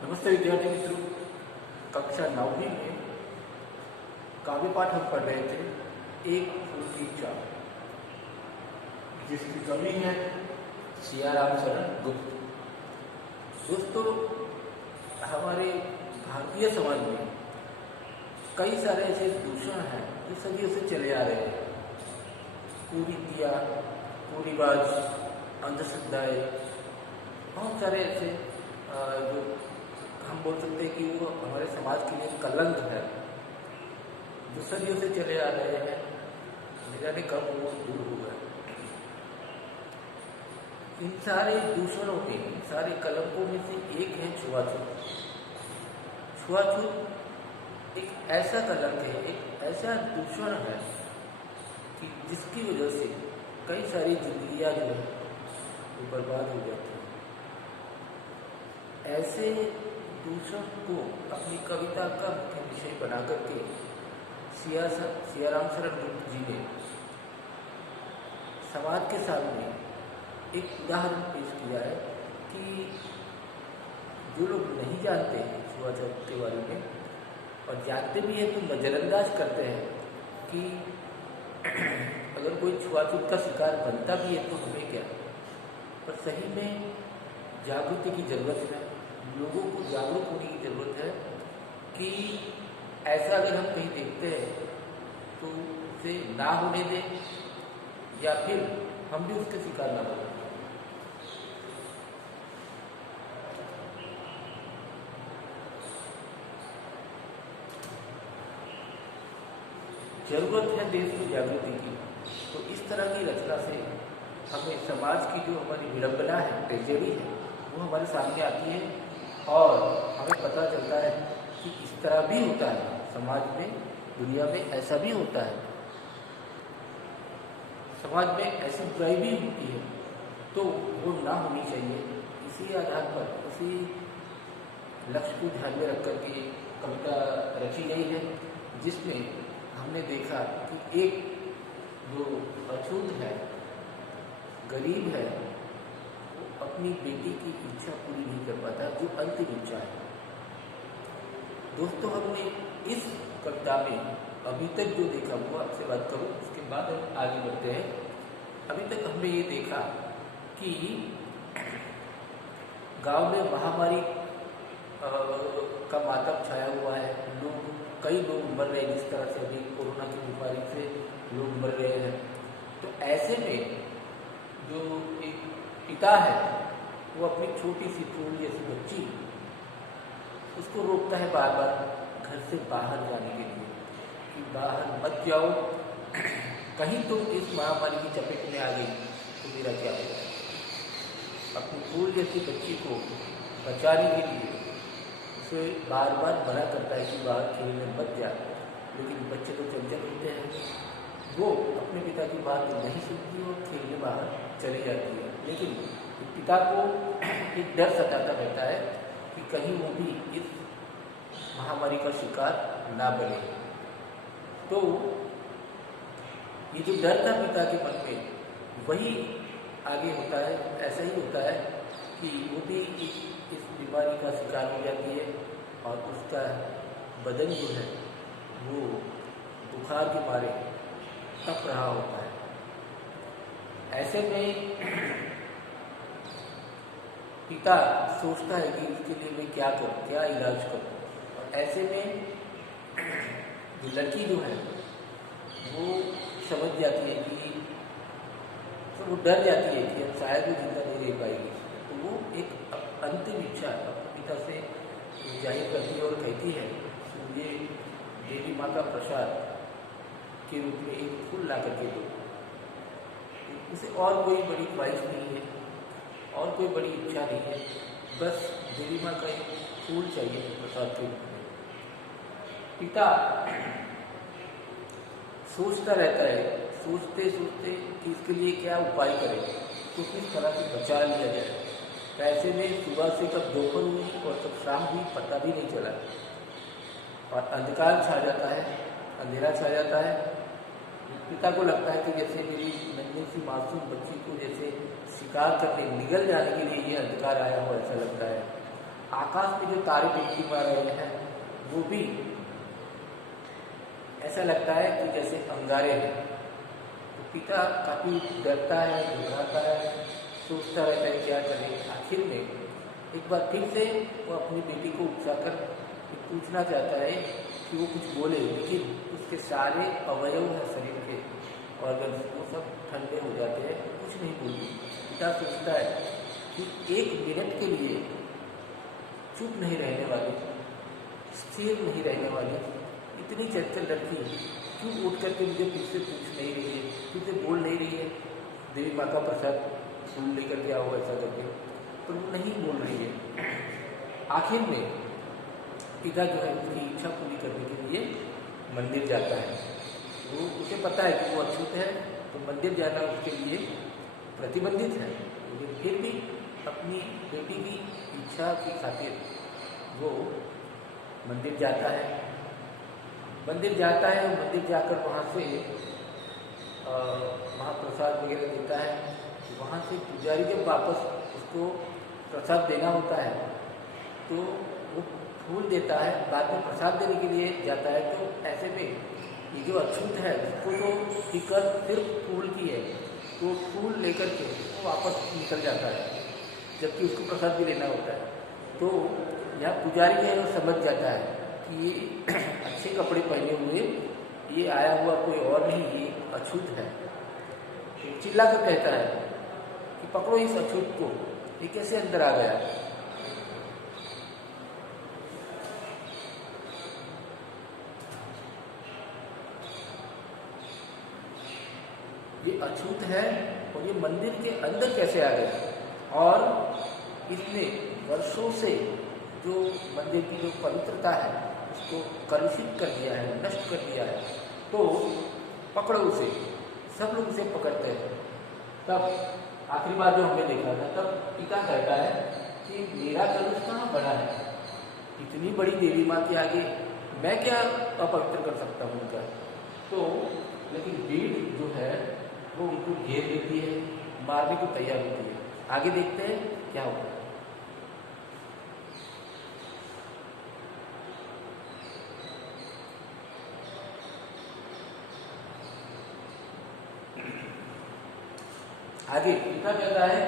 नमस्ते विद्यार्थी मित्रों। कक्षा 9वीं में काव्य पाठ हम पढ़ रहे थे एक फूल की चाल, जिसकी कवि है सियाराम शरण गुप्त। दोस्तों, हमारे भारतीय समाज में कई सारे ऐसे दूषण हैं जो सदियों से चले आ रहे हैं। कुरीतियाँ, कुरिवाज, अंधश्रद्धाएँ, बहुत सारे ऐसे जो हम बोल सकते हैं कि वो हमारे समाज के लिए कलंक है, जो सदियों से चले आ रहे हैं। न जाने कब वो दूर होगा। इन सारे दूषणों में, इन सारे कलंकों में से एक है छुआछूत। छुआछूत एक ऐसा कलंक है, एक ऐसा दूषण है कि जिसकी वजह से कई सारी जिंदगियां जो है वो बर्बाद हो जाती हैं। ऐसे दूषण को अपनी कविता का मुख्य विषय बना करके सियाराम शरण गुप्त जी ने समाज के सामने एक उदाहरण पेश किया है कि जो लोग नहीं जानते हैं छुआछूत के बारे में, और जानते भी हैं तो नज़रअंदाज करते हैं कि अगर कोई छुआछूत का शिकार बनता भी है तो हमें क्या। पर सही में जागृति की जरूरत है, लोगों को जागरूक होने की जरूरत है कि ऐसा अगर हम कहीं देखते हैं तो उसे ना होने दें, या फिर हम भी उसके शिकार ना बने। जरूरत है देश की जागृति की। तो इस तरह की रचना से हमें समाज की जो हमारी विडंबना है, ट्रेजेडी है, वो हमारे सामने आती है और हमें पता चलता है कि इस तरह भी होता है समाज में, दुनिया में ऐसा भी होता है। समाज में ऐसी बुराई भी होती है तो वो ना होनी चाहिए। इसी आधार पर, इसी लक्ष्य को ध्यान में रख करके कविता रची गई है, जिसमें हमने देखा कि एक जो अछूत है, गरीब है, अपनी बेटी की इच्छा पूरी नहीं कर पाता, जो अंतिम इच्छा है। दोस्तों, हमने इस कविता में अभी तक जो देखा वो आपसे बात करूं, उसके बाद हम आगे बढ़ते हैं। अभी तक हमने ये देखा कि गांव में महामारी का मातम छाया हुआ है। कई लोग मर रहे हैं, जिस तरह से अभी कोरोना की बीमारी से लोग मर रहे हैं। तो ऐसे में जो एक पिता है वो अपनी छोटी सी फूल जैसी बच्ची, उसको रोकता है बार बार घर से बाहर जाने के लिए कि बाहर मत जाओ, कहीं तुम इस महामारी की चपेट में आ गई तो मेरा क्या होगा। अपनी फूल जैसी बच्ची को बचाने के लिए उसे बार बार मना करता है कि बाहर खेलने मत जा। लेकिन बच्चे तो चंचल होते हैं, वो अपने पिता की बात नहीं सुनती और खेलने बाहर चली जाती है। लेकिन पिता को एक डर सताता रहता है कि कहीं वो भी इस महामारी का शिकार ना बने। तो ये जो डर था पिता के मन में, वही आगे होता है। ऐसा ही होता है कि वो भी इस बीमारी का शिकार हो जाती है और उसका बदन जो है वो बुखार के मारे तप रहा होता है। ऐसे में पिता सोचता है कि इसके लिए मैं क्या करूं, क्या इलाज करूं। और ऐसे में जो लड़की जो है वो समझ जाती है कि, तो वो डर जाती है कि अब शायद वो जिंदा नहीं रह पाएगी। तो वो एक अंतिम इच्छा अपने पिता से जाहिर करती है और कहती है कि मुझे देवी माँ का प्रसाद के रूप में एक फूल ला करके दो। उसे और कोई बड़ी ख्वाहिश नहीं है और कोई बड़ी इच्छा नहीं है, बस देवी माँ का एक फूल चाहिए प्रसाद के रूप में। पिता सोचता रहता है, सोचते सोचते कि इसके लिए क्या उपाय करें, तो किस तरह से बचा लिया जाए। तो ऐसे में सुबह से कब दोपहर हुई और कब शाम हुई पता भी नहीं चला, और अंधकार छा जाता है, अंधेरा छा जाता है। पिता को लगता है कि जैसे मेरी नन्ही सी मासूम बच्ची को जैसे शिकार करने निगल जाने के लिए ये अंधकार आया हो, ऐसा लगता है। आकाश में जो तारे टिमटिमा रहे हैं वो भी ऐसा लगता है कि जैसे अंगारे हैं। तो पिता काफ़ी डरता है, घबराता है, सोचता रहता है क्या करें। आखिर में एक बार फिर से वो अपनी बेटी को उकसाकर पूछना चाहता है कि वो कुछ बोले, लेकिन उसके सारे अवयव हैं शरीर के ऑर्गन्स वो सब ठंडे हो जाते हैं, कुछ नहीं बोलती। पिता सोचता है कि एक मिनट के लिए चुप नहीं रहने वाली, स्थिर नहीं रहने वाली, इतनी चंचल लड़की क्यों उठ करके मुझे फिर से पूछ नहीं रही है, फिर से बोल नहीं रही है, देवी माँ का प्रसाद फूल लेकर के आओ ऐसा करके, पर वो नहीं बोल रही है। आखिर में पिता जो है उसकी इच्छा पूरी करने के लिए मंदिर जाता है। वो उसे पता है कि वो अछूत है, तो मंदिर जाना उसके लिए प्रतिबंधित है, लेकिन फिर भी अपनी बेटी की इच्छा की खातिर वो मंदिर जाता है। मंदिर जाता है, मंदिर जाकर वहाँ से महाप्रसाद वगैरह देता है। वहाँ से पुजारी जब वापस उसको प्रसाद देना होता है तो वो फूल देता है, बाद में प्रसाद देने के लिए जाता है। तो ऐसे में ये जो अछूत है उसको तो फिक्र सिर्फ फूल की है, तो फूल लेकर के वो वापस निकल जाता है, जबकि उसको प्रसाद भी लेना होता है। तो यहाँ पुजारी है वो समझ जाता है कि ये अच्छे कपड़े पहने हुए ये आया हुआ कोई और नहीं, ये अछूत है। तो चिल्ला कर कहता है कि पकड़ो इस अछूत को, ये कैसे अंदर आ गया। ये अछूत है और ये मंदिर के अंदर कैसे आ गया, और इसने वर्षों से जो मंदिर की जो पवित्रता है उसको कलुषित कर दिया है, नष्ट कर दिया है। तो पकड़ो उसे। सब लोग उसे पकड़ते हैं। तब आखिरी बार जो हमने देखा था, तब पिता कहता है कि मेरा कलुष कहाँ बड़ा है, इतनी बड़ी देवी माँ के आगे मैं क्या अपवित्र कर सकता हूँ उनका। तो लेकिन भीड़ जो है वो उनको घेर लेती है, मारने को तैयार होती है। आगे देखते हैं क्या होता है। आगे पिता कहता है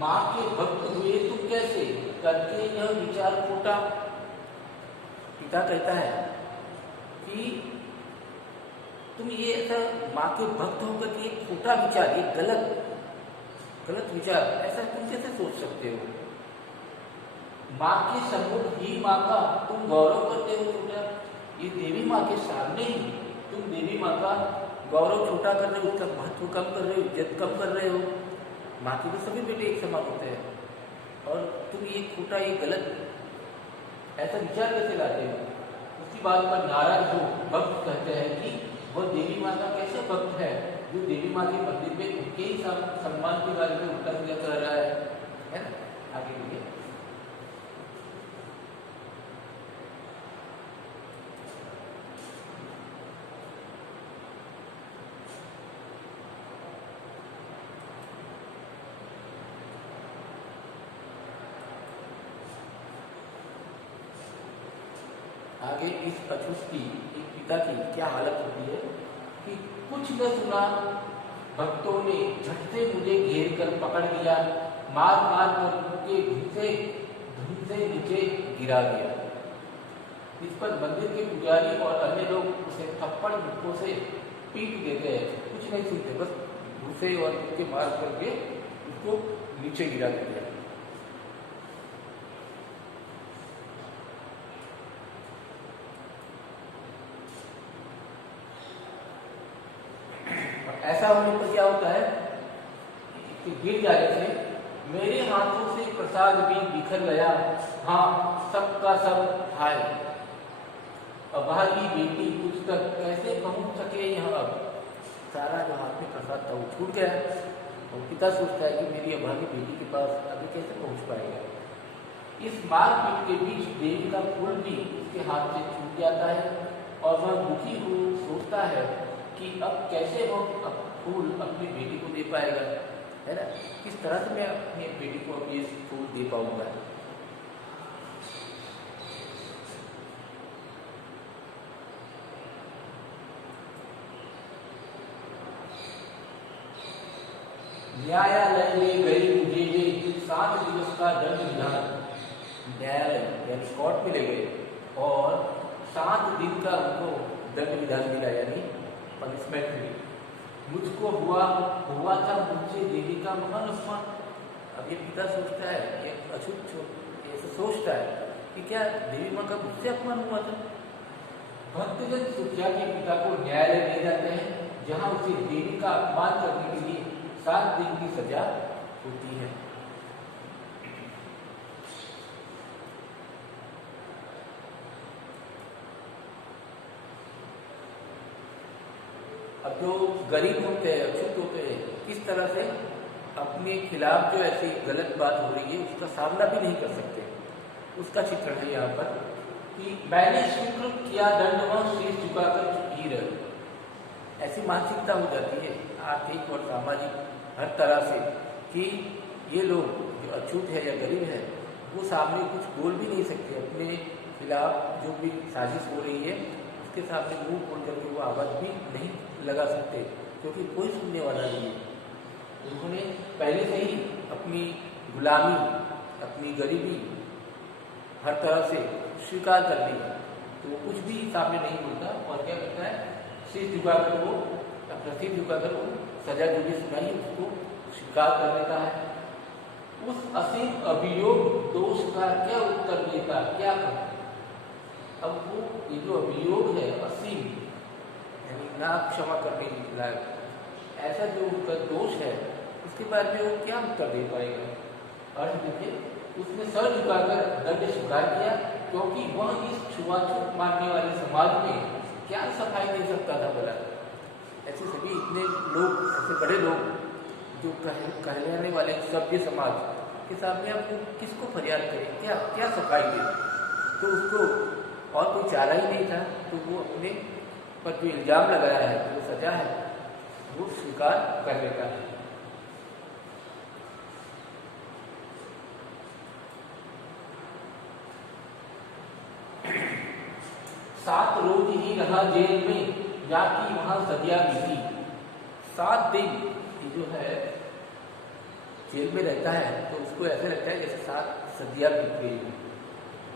माँ के भक्त हुए तुम कैसे करके यह विचार खोटा। पिता कहता है कि तुम ये ऐसा माँ के भक्त होकर के एक खोटा विचार, एक गलत विचार ऐसा तुम कैसे सोच सकते हो। माँ के सम्मुख ही माँ का तुम गौरव करते हो छोटा। ये देवी माँ के सामने ही तुम देवी माँ का गौरव छोटा कर रहे हो, उसका महत्व कम कर रहे हो, इज्जत कम कर रहे हो। माँ के तो सभी बेटे एक समान होते हैं, और तुम ये खोटा, ये गलत ऐसा विचार कैसे लाते हो। उसी बात पर नाराज हो भक्त कहते हैं कि वह देवी माँ का कैसे भक्त है जो देवी माँ के मंदिर में उनके ही सम्मान के बारे में उल्टा सीधा कह रहा है ना। आगे देखिए। आगे इस अछूत की एक पिता की क्या हालत होती है कि कुछ न सुना, भक्तों ने झट से मुझे घेर कर पकड़ लिया, मार मार कर उनके धुन से नीचे गिरा दिया। इस पर मंदिर के पुजारी और अन्य लोग उसे थप्पड़ मुक्कों से पीट देते हैं, कुछ नहीं सुनते, बस घुसे और उनके मार करके उसको नीचे गिरा देते हैं। ऐसा होने पर क्या होता है कि गिर जाने से मेरे हाथों से प्रसाद भी बिखर गया, हाँ सबका सब हाय। अभागी बेटी कुछ तक कैसे पहुंच सके यहाँ। अब सारा जो हाथ में प्रसाद था वो छूट गया, और पिता सोचता है कि मेरी अभागी बेटी के पास अभी कैसे पहुंच पाएगा। इस मारपीट के बीच देवी का फूल भी उसके हाथ से छूट जाता है, और वह दुखी हो सोचता है कि अब कैसे वो फूल अपनी बेटी को दे पाएगा, है ना। किस तरह से मैं अपनी बेटी को अब ये फूल दे पाऊंगा। न्यायालय ले गए मुझे ये 7 दिवस का दंड विधान। न्यायालय यानी कोर्ट में ले गए और 7 दिन का उनको दंड विधान मिला, यानी पनिशमेंट मिली। मुझको हुआ था मुझसे देवी का महान अपमान। अब ये पिता सोचता है, ये अछूत ऐसे सोचता है कि क्या देवी माँ का मुझसे अपमान हुआ था। भक्तजन सुखिया के पिता को न्यायालय ले जाते हैं, जहां उसे देवी का अपमान करने के लिए 7 दिन की सजा होती है। अब जो गरीब होते हैं, अछूत होते हैं, किस तरह से अपने खिलाफ जो ऐसी गलत बात हो रही है उसका सामना भी नहीं कर सकते, उसका चित्रण है यहाँ पर कि मैंने स्वीकृत किया दंड व शीश झुकाकर चुप ही रहे। ऐसी मानसिकता हो जाती है आर्थिक और सामाजिक हर तरह से कि ये लोग जो अछूत है या गरीब है वो सामने कुछ बोल भी नहीं सकते, अपने खिलाफ जो भी साजिश हो रही है उसके सामने मुंह खोल करके वो आवाज़ भी नहीं लगा सकते, क्योंकि कोई सुनने वाला नहीं है। उन्होंने पहले से ही अपनी गुलामी, अपनी गरीबी हर तरह से स्वीकार कर ली है, तो वो कुछ भी सामने नहीं बोलता और क्या करता है, सिर झुकाकर वो अपना सिर झुकाकर वो सजा जो भी सुनाई उसको स्वीकार कर लेता है। उस असीम अभियोग दोष का क्या उत्तर देता, क्या करता? अब वो ये जो अभियोग है असीम, यानी ना क्षमा करने लायक, ऐसा जो उनका दोष है उसके बाद में वो क्या उत्तर दे पाएगा? अर्थ देखिए, उसने सर झुकाकर दंड स्वीकार किया, क्योंकि वह इस छुआछूत मानने वाले समाज में क्या सफाई दे सकता था भला। ऐसे सभी इतने लोग, ऐसे बड़े लोग जो कहलाने वाले सभ्य समाज के सामने आपको किसको फरियाद करें, क्या क्या सफाई दे? तो उसको और कोई चारा ही नहीं था, तो वो अपने पर जो इल्जाम लगाया है, जो सजा है, वो स्वीकार कर लेता है। सात रोज ही रहा जेल में, या कि वहां सदिया बीती। 7 दिन ये जो है जेल में रहता है तो उसको ऐसे लगता है जैसे 7 सदियां बीत गई।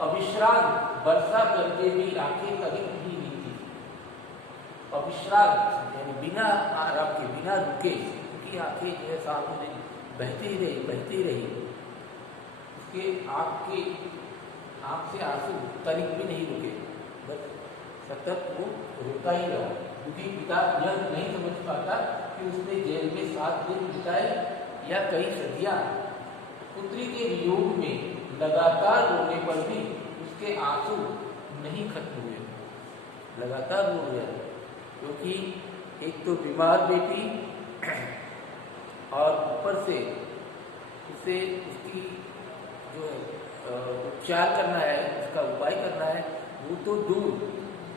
अविश्रांत वर्षा करके भी आंखें कहीं नहीं बीती। अविश्रांत यानी बिना आराम के, बिना रुके उनकी आंखें जो है सामने बहती ही रही। उसके आंख से आंसू तनिक भी नहीं रुके, बस सतत वो रोता ही रहा, क्योंकि पिता यह नहीं समझ पाता कि उसने जेल में 7 दिन बिताए या कई सदियां। पुत्री के वियोग में लगातार रोने पर भी उसके आंसू नहीं खत्म हुए, लगातार रो रहा, क्योंकि एक तो बीमार बेटी और ऊपर से उसे उसकी जो है उपचार करना है, उसका उपाय करना है, वो तो दूर,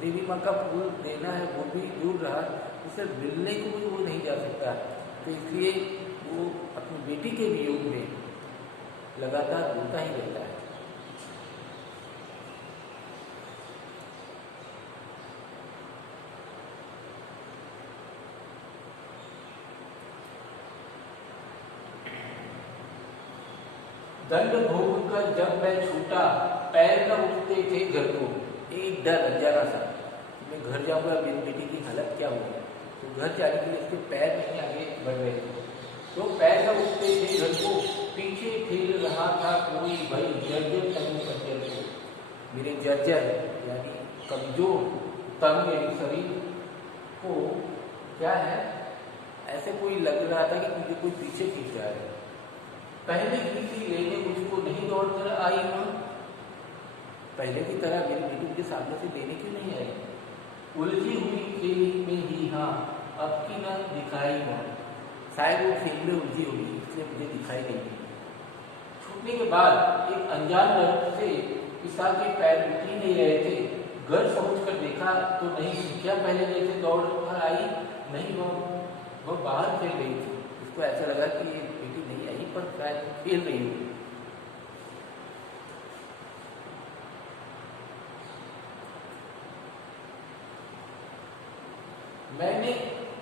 देवी माँ का फूल देना है वो भी दूर रहा, उसे मिलने को भी वो नहीं जा सकता। तो इसलिए वो अपनी बेटी के वियोग में लगातार रोता ही रहता है। दंड भोग कर जब मैं छूटा, पैर न उठते थे घर को। एक डर अनजाना सा, मैं घर जाऊंगा, मेरी बेटी की हालत क्या होगी। तो घर जाने के लिए उसके पैर नहीं आगे बढ़ रहे थे, तो पैर न उठते थे घर को, पीछे ठेल रहा था कोई भाई जर्जर तंग कंजर को। मेरे जर्जर यानी कमजोर तंग यानी शरीर को क्या है, ऐसे कोई लग रहा था कि मुझे कोई पीछे खींच रहा है। पहले किसी लेने मुझको नहीं दौड़ कर आई माँ, पहले की तरह मेरी बेटी के सामने से लेने क्यों नहीं आई। उलझी हुई खेल में ही हाँ, अब की न दिखाई माँ, शायद वो खेल में उलझी होगी इसलिए मुझे दिखाई नहीं। छूटने के बाद एक अनजान दर्द से पिता के पैर उठ ही नहीं रहे थे। घर पहुँच कर देखा तो नहीं, क्या पहले जैसे दौड़ कर आई नहीं, वो बाहर खेल रही थी। उसको ऐसा लगा कि ये बेटी नहीं आई, पर शायद खेल रही होगी। मैंने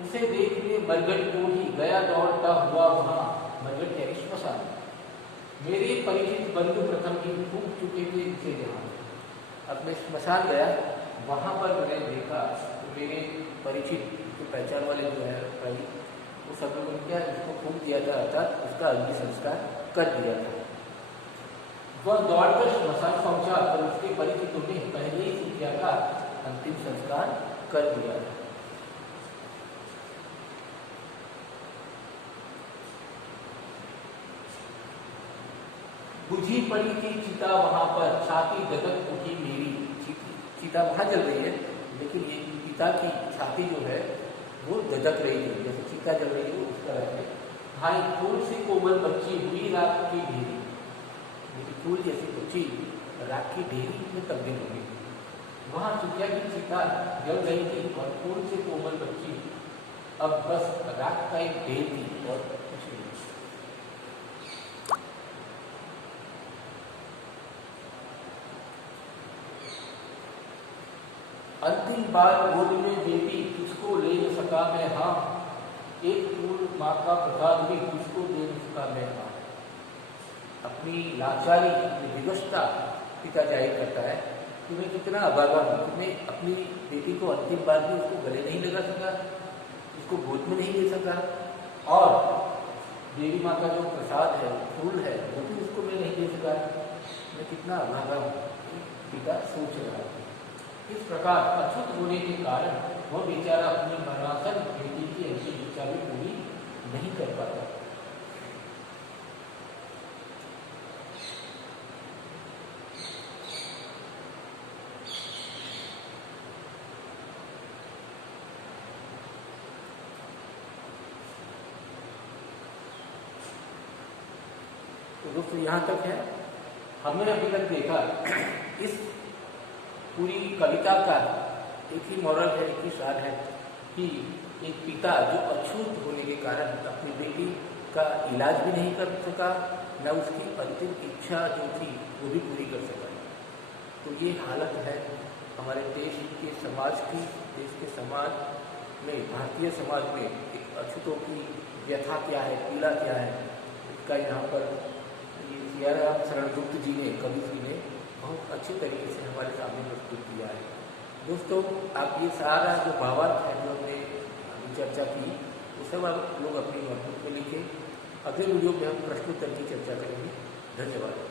उसे देखने मरघट को ही गया दौड़ता हुआ वहां, मरघट यानी श्मशान। मेरे परिचित बंधु प्रथम ही फूक चुके थे इसे जहां। अब मैं श्मशान गया, वहां पर मैंने देखा तो मेरे परिचित जो पहचान वाले जो है भाई, वो सब लोगों ने क्या उसको फूक दिया था, अर्थात उसका अग्नि संस्कार कर दिया था। वह दौड़कर श्मशान पहुंचा पर उसके परिचितों ने पहले ही सुखिया का अंतिम संस्कार कर दिया था। बुझी पड़ी थी चिता वहां पर, छाती गदक उठी मेरी। चिता वहां जल रही है, लेकिन ये पिता की छाती जो है वो गदक रही थी, जैसे चिता जल रही है उस तरह से। भाई फूल से कोमल बच्ची हुई रात की ढेरी, फूल जैसी बच्ची रात की ढेरी में तब्दील हो गई। वहां सुखिया की चिता जल गई थी और फूल से कोमल बच्ची अब बस रात का एक ढेर थी और कुछ नहीं। अंतिम बार गोद में बेटी तुझको ले न सका मैं, हाँ एक फूल माँ का प्रसाद भी तुझको दे न सका मैं, हाँ। अपनी लाचारी, अपनी विवशता पिता जाहिर करता है कि मैं कितना अभागा हूँ कि मैं अपनी बेटी को अंतिम बार भी उसको गले नहीं लगा सका, उसको गोद में नहीं ले सका, और देवी माँ का जो प्रसाद है, फूल है, वो भी उसको मैं नहीं दे सका। मैं कितना अभागा हूँ, पिता सोच रहा है। इस प्रकार अछूत होने के कारण वह बेचारा अपनी मरणासन बेटी की अंतिम इच्छा भी पूरी नहीं कर पाता। तो दोस्तों यहाँ तक है, हमने अभी तक देखा इस पूरी कविता का एक ही मॉरल है, एक ही सार है कि एक पिता जो अछूत होने के कारण अपनी बेटी का इलाज भी नहीं कर सका, न उसकी अंतिम इच्छा जो थी वो भी पूरी कर सका। तो ये हालत है हमारे देश के समाज की, देश के समाज में, भारतीय समाज में एक अछूतों की व्यथा क्या है, पीड़ा क्या है, इसका यहाँ पर सियाराम शरण गुप्त जी ने, कवि जी ने बहुत अच्छे तरीके से हमारे सामने प्रस्तुत किया है। दोस्तों, आप ये सारा जो भावार्थ है जो हमने चर्चा की, वो सब आप लोग अपनी नोटबुक में लिखें। अगले वीडियो में हम प्रश्नोत्तर की चर्चा करेंगे। धन्यवाद।